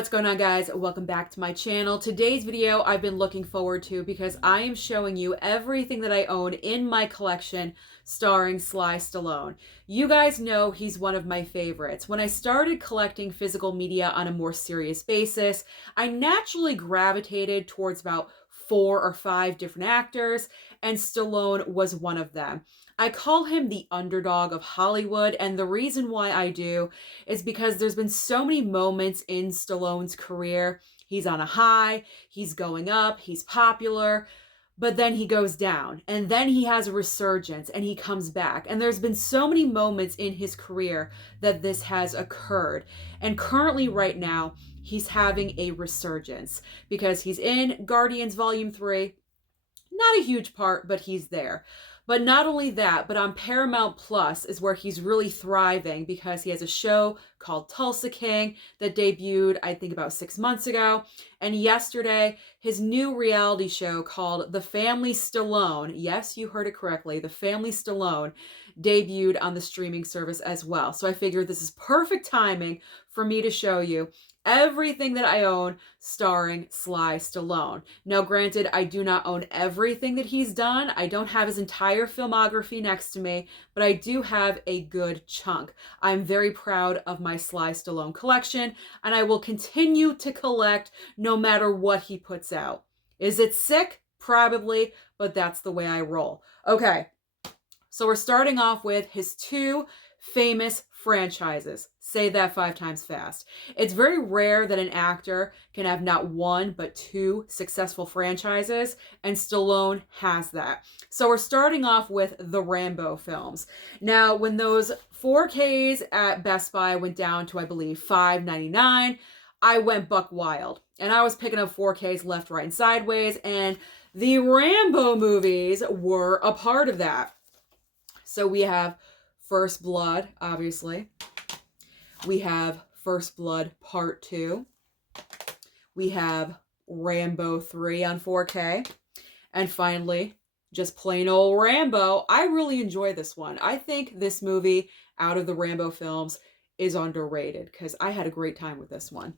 What's going on, guys? Welcome back to my channel. Today's video I've been looking forward to because I am showing you everything that I own in my collection starring Sly Stallone. You guys know he's one of my favorites. When I started collecting physical media on a more serious basis, I naturally gravitated towards about 4 or 5 different actors, and Stallone was one of them. I call him the underdog of Hollywood, and the reason why I do is because there's been so many moments in Stallone's career. He's on a high, he's going up, he's popular, but then he goes down, and then he has a resurgence, and he comes back. And there's been so many moments in his career that this has occurred. And currently, right now, he's having a resurgence because he's in Guardians Volume 3. Not a huge part, but he's there. But not only that, but on Paramount Plus is where he's really thriving because he has a show called Tulsa King that debuted, I think, about 6 months ago. And yesterday, his new reality show called The Family Stallone, yes, you heard it correctly, The Family Stallone, debuted on the streaming service as well. So I figured this is perfect timing for me to show you everything that I own starring Sly Stallone. Now, granted, I do not own everything that he's done. I don't have his entire filmography next to me, but I do have a good chunk. I'm very proud of my Sly Stallone collection, and I will continue to collect no matter what he puts out. Is it sick? Probably, but that's the way I roll. Okay, so we're starting off with his 2 famous franchises. Say that 5 times fast. It's very rare that an actor can have not 1 but 2 successful franchises, and Stallone has that. So we're starting off with the Rambo films. Now, when those 4Ks at Best Buy went down to, I believe, $5.99, I went buck wild. And I was picking up 4Ks left, right, and sideways, and the Rambo movies were a part of that. So we have First Blood, obviously. We have First Blood Part 2. We have Rambo 3 on 4K. And finally, just plain old Rambo. I really enjoy this one. I think this movie, out of the Rambo films, is underrated because I had a great time with this one.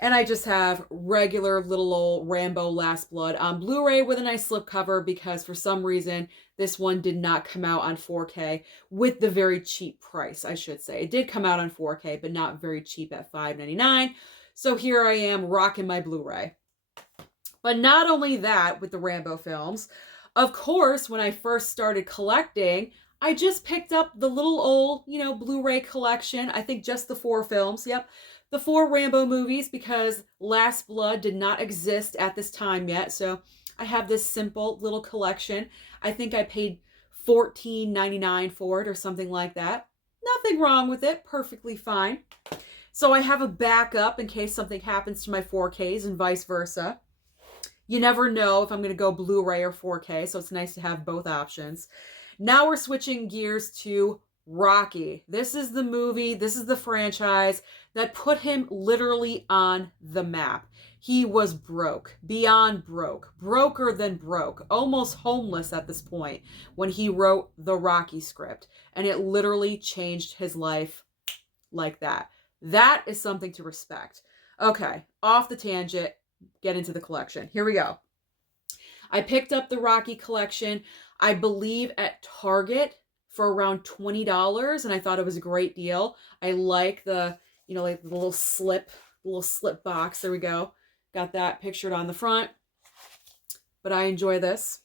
And I just have regular little old Rambo Last Blood on Blu-ray with a nice slipcover because for some reason this one did not come out on 4K with the very cheap price, I should say. It did come out on 4K, but not very cheap at $5.99. So here I am rocking my Blu-ray. But not only that with the Rambo films, of course, when I first started collecting, I just picked up the little old, Blu-ray collection. I think just the 4 films. Yep. The 4 Rambo movies because Last Blood did not exist at this time yet. So I have this simple little collection. I think I paid $14.99 for it or something like that. Nothing wrong with it. Perfectly fine. So I have a backup in case something happens to my 4Ks and vice versa. You never know if I'm going to go Blu-ray or 4K, so it's nice to have both options. Now we're switching gears to Rocky. This is the movie, this is the franchise that put him literally on the map. He was broke, beyond broke, broker than broke, almost homeless at this point when he wrote the Rocky script. And it literally changed his life like that. That is something to respect. Okay, off the tangent, get into the collection. Here we go. I picked up the Rocky collection, I believe at Target for around $20, and I thought it was a great deal. I like the, like the little slip box. There we go. Got that pictured on the front. But I enjoy this.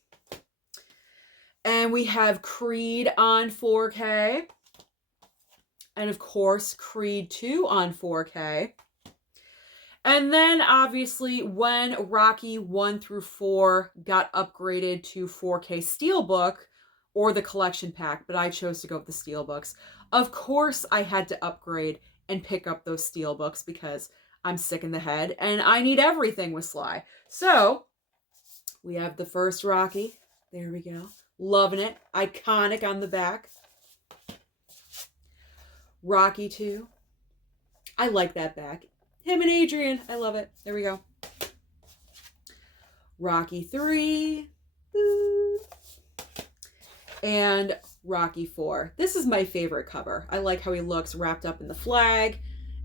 And we have Creed on 4K. And of course, Creed 2 on 4K. And then, obviously, when Rocky 1 through 4 got upgraded to 4K Steelbook, or the collection pack, but I chose to go with the Steelbooks. Of course, I had to upgrade and pick up those Steelbooks because I'm sick in the head, and I need everything with Sly. So, we have the first Rocky. There we go. Loving it. Iconic on the back. Rocky 2. I like that back. Him and Adrian. I love it. There we go. Rocky 3. Boo. And Rocky 4. This is my favorite cover. I like how he looks wrapped up in the flag.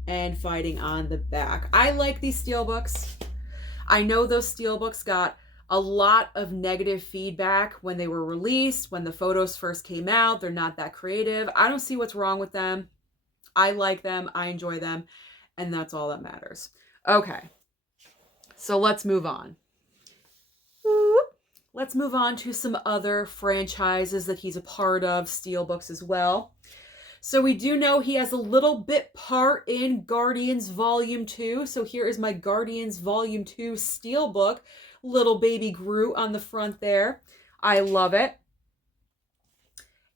and fighting on the back. I like these steelbooks. I know those steelbooks got a lot of negative feedback when they were released, when the photos first came out. They're not that creative. I don't see what's wrong with them. I like them. I enjoy them. And that's all that matters. Okay. So let's move on. Let's move on to some other franchises that he's a part of, steelbooks as well. So we do know he has a little bit part in Guardians Volume 2. So here is my Guardians Volume 2 steelbook. Little baby Groot on the front there. I love it.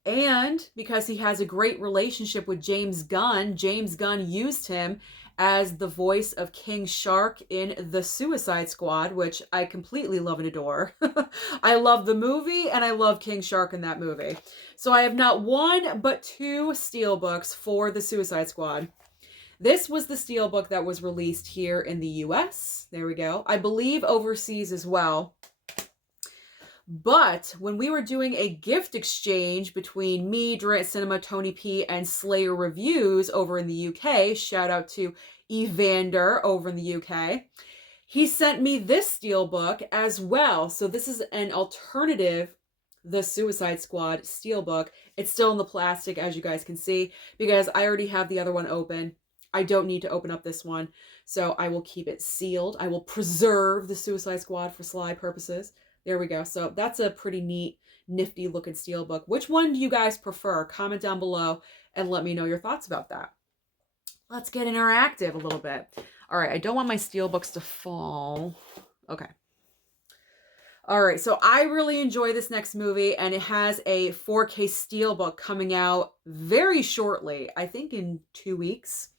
And because he has a great relationship with James Gunn used him as the voice of King Shark in The Suicide Squad, which I completely love and adore. I love the movie, and I love King Shark in that movie. So I have not one, but two steelbooks for The Suicide Squad. This was the steelbook that was released here in the US. There we go. I believe overseas as well. But when we were doing a gift exchange between me, Durant Cinema, Tony P, and Slayer Reviews over in the UK, shout out to Evander over in the UK, he sent me this steelbook as well. So this is an alternative, The Suicide Squad steelbook. It's still in the plastic, as you guys can see, because I already have the other one open. I don't need to open up this one, so I will keep it sealed. I will preserve The Suicide Squad for slide purposes. There we go. So that's a pretty neat, nifty looking steelbook. Which one do you guys prefer? Comment down below and let me know your thoughts about that. Let's get interactive a little bit. All right, I don't want my steelbooks to fall. Okay. All right, so I really enjoy this next movie, and it has a 4K steelbook coming out very shortly, I think in 2 weeks,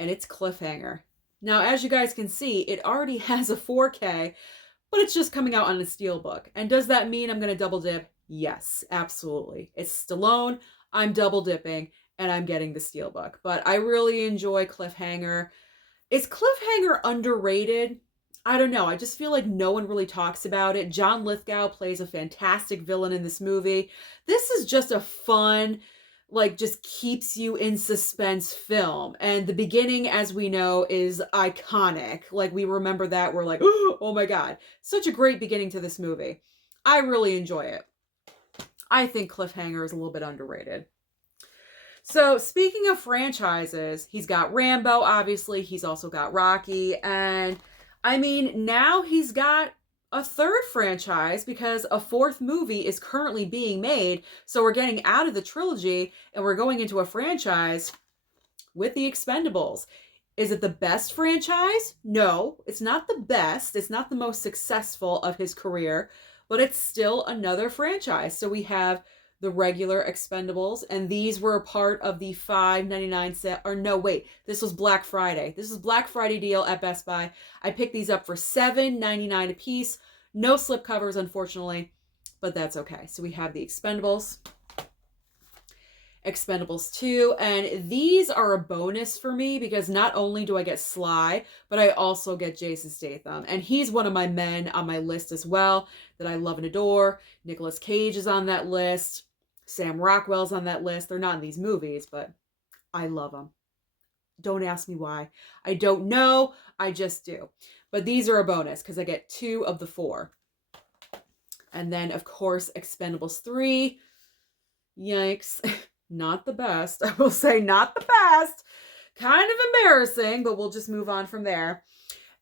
and it's Cliffhanger. Now, as you guys can see, it already has a 4K, but it's just coming out on a steelbook. And does that mean I'm going to double dip? Yes, absolutely. It's Stallone, I'm double dipping, and I'm getting the steelbook. But I really enjoy Cliffhanger. Is Cliffhanger underrated? I don't know. I just feel like no one really talks about it. John Lithgow plays a fantastic villain in this movie. This is just a fun, like, just keeps you in suspense film. And the beginning, as we know, is iconic. Like, we remember that. We're like, oh my God. Such a great beginning to this movie. I really enjoy it. I think Cliffhanger is a little bit underrated. So, speaking of franchises, he's got Rambo, obviously. He's also got Rocky. And, I mean, now he's got a third franchise because a fourth movie is currently being made. So we're getting out of the trilogy and we're going into a franchise with the Expendables. Is it the best franchise? No, it's not the best. It's not the most successful of his career, but it's still another franchise. So we have the regular Expendables, and these were a part of the $5.99 set. Or no, wait, this was Black Friday. This is Black Friday deal at Best Buy. I picked these up for $7.99 a piece. No slipcovers, unfortunately, but that's okay. So we have the Expendables, Expendables 2, and these are a bonus for me because not only do I get Sly, but I also get Jason Statham, and he's one of my men on my list as well that I love and adore. Nicolas Cage is on that list. Sam Rockwell's on that list. They're not in these movies, but I love them. Don't ask me why. I don't know. I just do. But these are a bonus because I get 2 of the 4. And then, of course, Expendables 3. Yikes. Not the best. I will say not the best. Kind of embarrassing, but we'll just move on from there.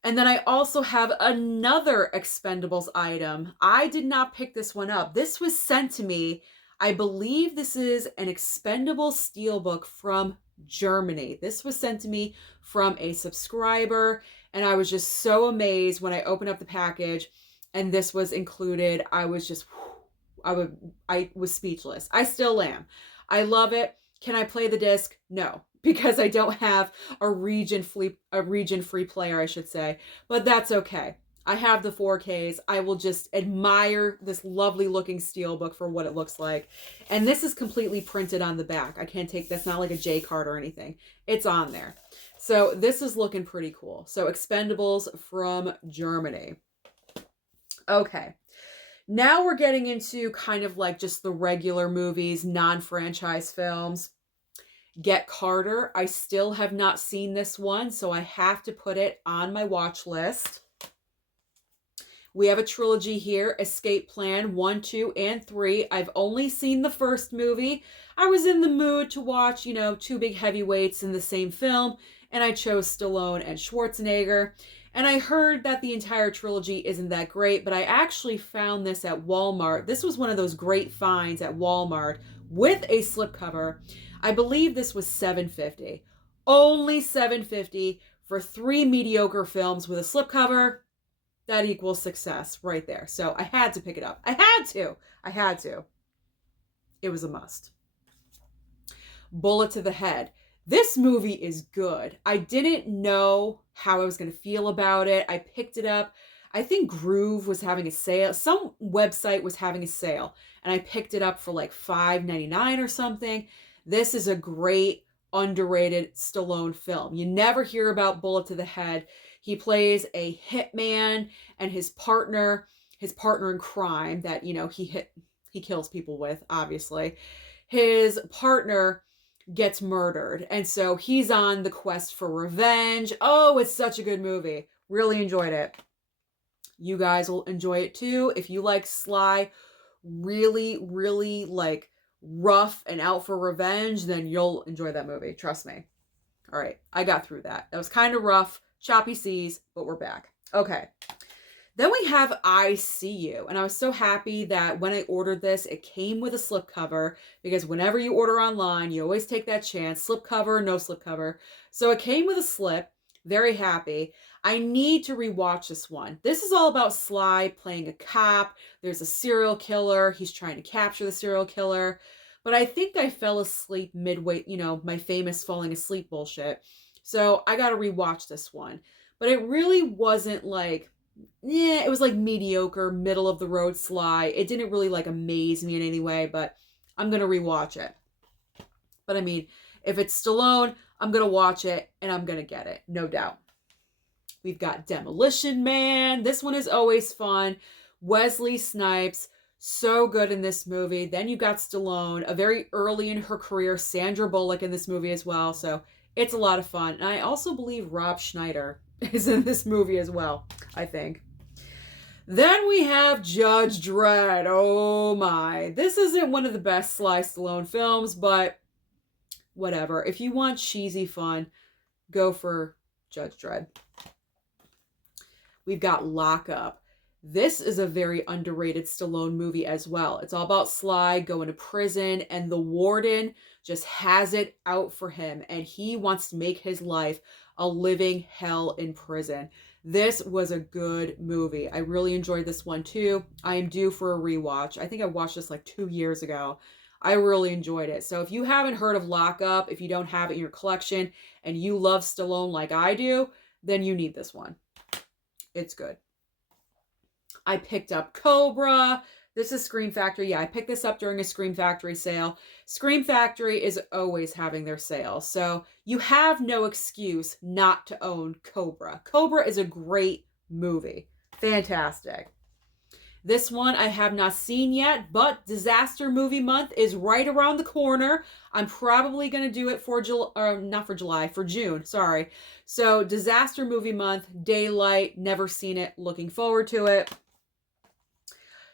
And then I also have another Expendables item. I did not pick this one up. This was sent to me. I believe this is an Expendables steelbook from Germany. This was sent to me from a subscriber, and I was just so amazed when I opened up the package and this was included. I was just, I was speechless. I still am. I love it. Can I play the disc? No, because I don't have a region-free player, I should say, but that's okay. I have the 4Ks. I will just admire this lovely looking steelbook for what it looks like. And this is completely printed on the back. I can't take, that's not like a J card or anything. It's on there. So this is looking pretty cool. So Expendables from Germany. Okay. Now we're getting into kind of like just the regular movies, non-franchise films. Get Carter. I still have not seen this one, so I have to put it on my watch list. We have a trilogy here, Escape Plan 1, 2, and 3. I've only seen the first movie. I was in the mood to watch, two big heavyweights in the same film, and I chose Stallone and Schwarzenegger. And I heard that the entire trilogy isn't that great, but I actually found this at Walmart. This was one of those great finds at Walmart with a slipcover. I believe this was $7.50. Only $7.50 for 3 mediocre films with a slipcover. That equals success right there. So I had to pick it up. I had to. It was a must. Bullet to the Head. This movie is good. I didn't know how I was going to feel about it. I picked it up. I think Groove was having a sale. Some website was having a sale. And I picked it up for like $5.99 or something. This is a great, underrated Stallone film. You never hear about Bullet to the Head. He plays a hitman, and his partner in crime that, he kills people with, obviously. His partner gets murdered, and so he's on the quest for revenge. Oh, it's such a good movie. Really enjoyed it. You guys will enjoy it too. If you like sly, really, really like rough and out for revenge, then you'll enjoy that movie. Trust me. All right, I got through that. That was kind of rough. Choppy seas, but we're back. Okay. Then we have I See You. And I was so happy that when I ordered this, it came with a slipcover, because whenever you order online, you always take that chance. Slipcover, no slipcover. So it came with a slip. Very happy. I need to rewatch this one. This is all about Sly playing a cop. There's a serial killer. He's trying to capture the serial killer. But I think I fell asleep midway, my famous falling asleep bullshit. So I got to rewatch this one. But it really wasn't like, it was like mediocre, middle of the road Sly. It didn't really like amaze me in any way, but I'm going to rewatch it. But I mean, if it's Stallone, I'm going to watch it and I'm going to get it. No doubt. We've got Demolition Man. This one is always fun. Wesley Snipes. So good in this movie. Then you got Stallone, a very early in her career, Sandra Bullock in this movie as well. So it's a lot of fun. And I also believe Rob Schneider is in this movie as well, I think. Then we have Judge Dredd. Oh my. This isn't one of the best Sly Stallone films, but whatever. If you want cheesy fun, go for Judge Dredd. We've got Lock Up. This is a very underrated Stallone movie as well. It's all about Sly going to prison, and the warden just has it out for him, and he wants to make his life a living hell in prison. This was a good movie. I really enjoyed this one too. I am due for a rewatch. I think I watched this like 2 years ago. I really enjoyed it. So if you haven't heard of Lock Up, if you don't have it in your collection, and you love Stallone like I do, then you need this one. It's good. I picked up Cobra. This is Scream Factory. Yeah, I picked this up during a Scream Factory sale. Scream Factory is always having their sales, so you have no excuse not to own Cobra. Cobra is a great movie. Fantastic. This one I have not seen yet, but Disaster Movie Month is right around the corner. I'm probably going to do it for for June, sorry. So Disaster Movie Month, Daylight, never seen it, looking forward to it.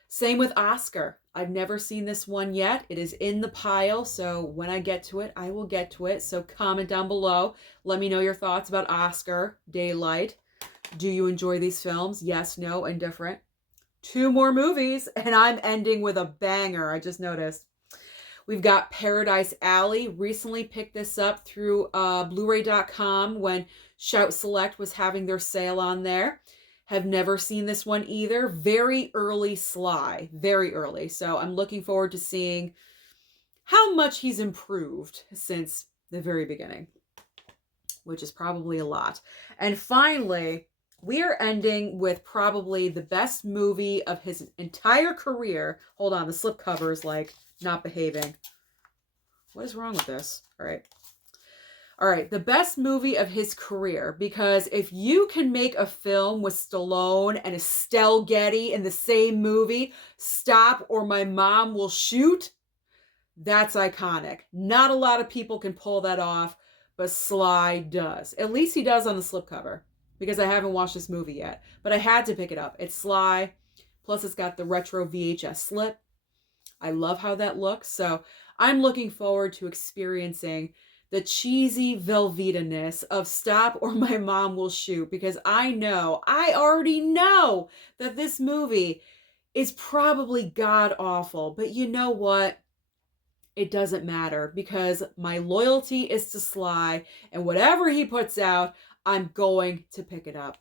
Same with Oscar. I've never seen this one yet. It is in the pile, so when I get to it, I will get to it. So comment down below. Let me know your thoughts about Oscar, Daylight. Do you enjoy these films? Yes, no, indifferent. 2 more movies, and I'm ending with a banger. I just noticed. We've got Paradise Alley. Recently picked this up through blu-ray.com when Shout Select was having their sale on there. Have never seen this one either. Very early Sly. Very early. So I'm looking forward to seeing how much he's improved since the very beginning, which is probably a lot. And finally, we are ending with probably the best movie of his entire career. Hold on, the slipcover is like not behaving. What is wrong with this? All right, the best movie of his career, because if you can make a film with Stallone and Estelle Getty in the same movie, stop or my mom will shoot. That's iconic. Not a lot of people can pull that off, but Sly does. At least he does on the slipcover, because I haven't watched this movie yet. But I had to pick it up. It's Sly, plus it's got the retro VHS slip. I love how that looks. So I'm looking forward to experiencing the cheesy Velveeta-ness of Stop or My Mom Will Shoot, because I already know that this movie is probably god-awful. But you know what? It doesn't matter, because my loyalty is to Sly, and whatever he puts out, I'm going to pick it up.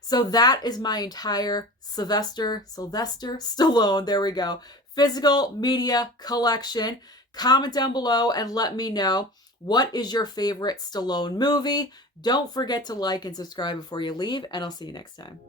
So that is my entire Sylvester Stallone, there we go, physical media collection. Comment down below and let me know, what is your favorite Stallone movie? Don't forget to like and subscribe before you leave, and I'll see you next time.